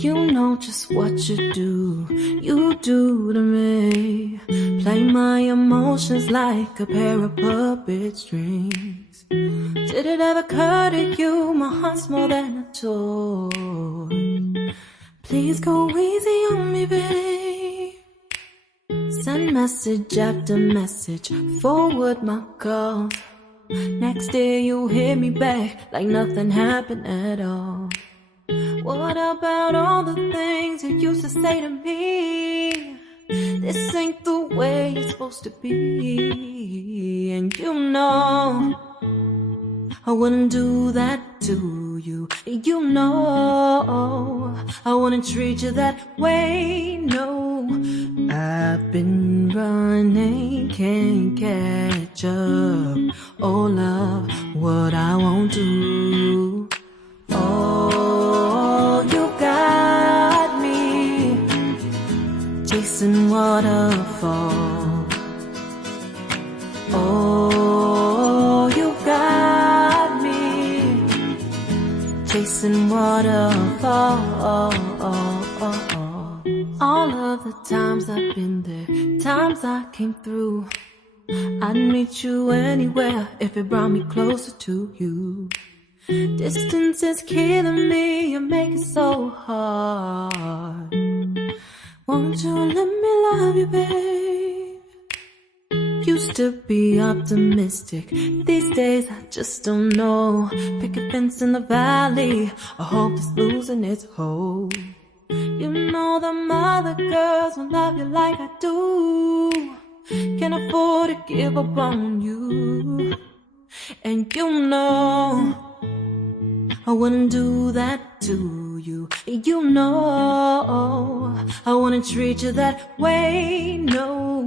You know just what you do to me. Play my emotions like a pair of puppet strings. Did it ever occur to you my heart's more than a toy? Please go easy on me, babe. Send message after message, forward my calls. Next day you hit me back like nothing happened at all. What about all the things you used to say to me? This ain't the way it's supposed to be. And you know I wouldn't do that to you. You know I wouldn't treat you that way, no. I've been running, can't catch up. Oh love, what I won't do. Oh, you got me chasing waterfalls. Oh, you got me chasing waterfalls. All of the times I've been there, times I came through, I'd meet you anywhere if it brought me closer to you. Distance is killing me, you make it so hard. Won't you let me love you, babe? Used to be optimistic, these days I just don't know. Pick a fence in the valley, I hope it's losing its hold. You know them other girls won't love you like I do. Can't afford to give up on you. And you know I wouldn't do that to you. You know I wouldn't treat you that way, no.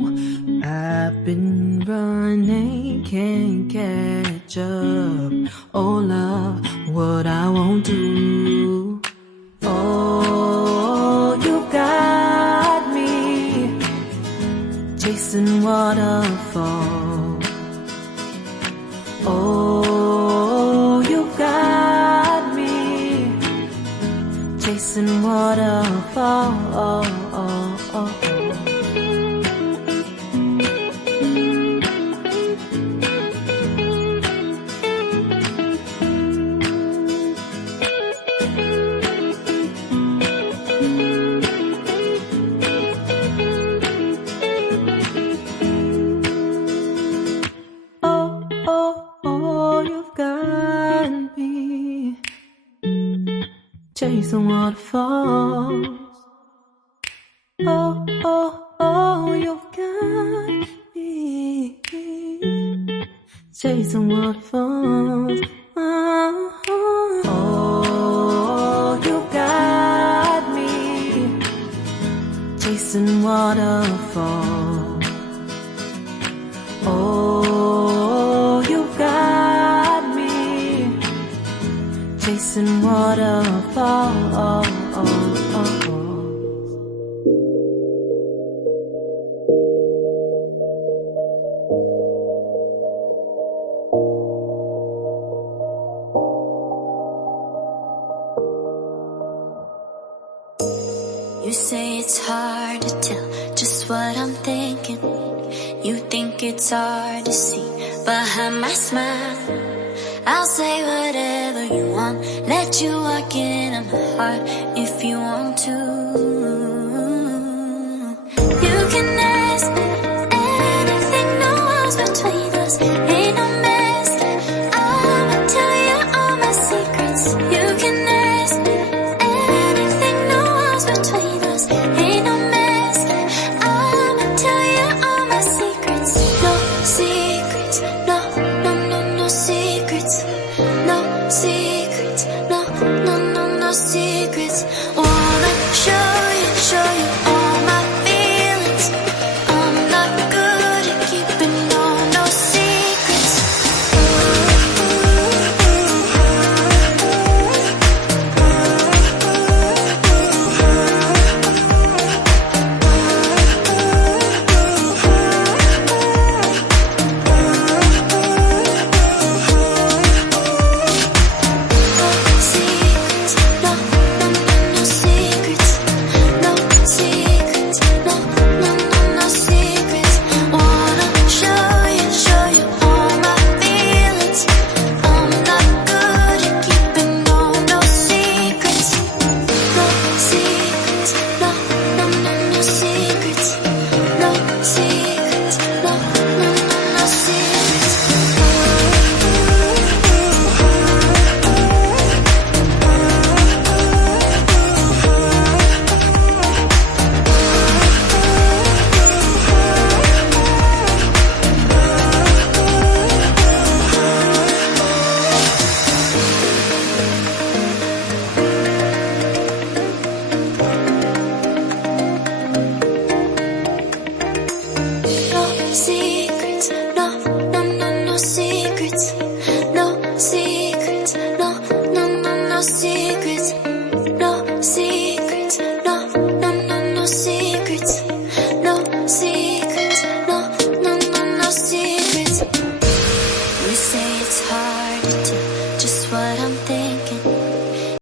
I've been running, can't catch up. Oh love, what I won't do. Oh, you got me chasing waterfalls. Oh, you got me chasing waterfalls. Chasing waterfalls. Oh, oh, oh, you've got me chasing waterfalls. Oh, you got me chasing waterfalls. Oh, you got me chasing waterfalls. You say it's hard to tell just what I'm thinking. You think it's hard to see behind my smile. I'll say whatever you want, let you walk into my heart if you want to. You can ask me anything, no walls between us, ain't no mess. I'ma tell you all my secrets. You can ask me anything, no walls between us, ain't no mess. I'ma tell you all my secrets. No secrets, no, no, no, no secrets. No secrets, no, no, no, no secrets. Wanna show you all my feelings. I'm not good at keeping no secrets. Secrets, no, no, no, no see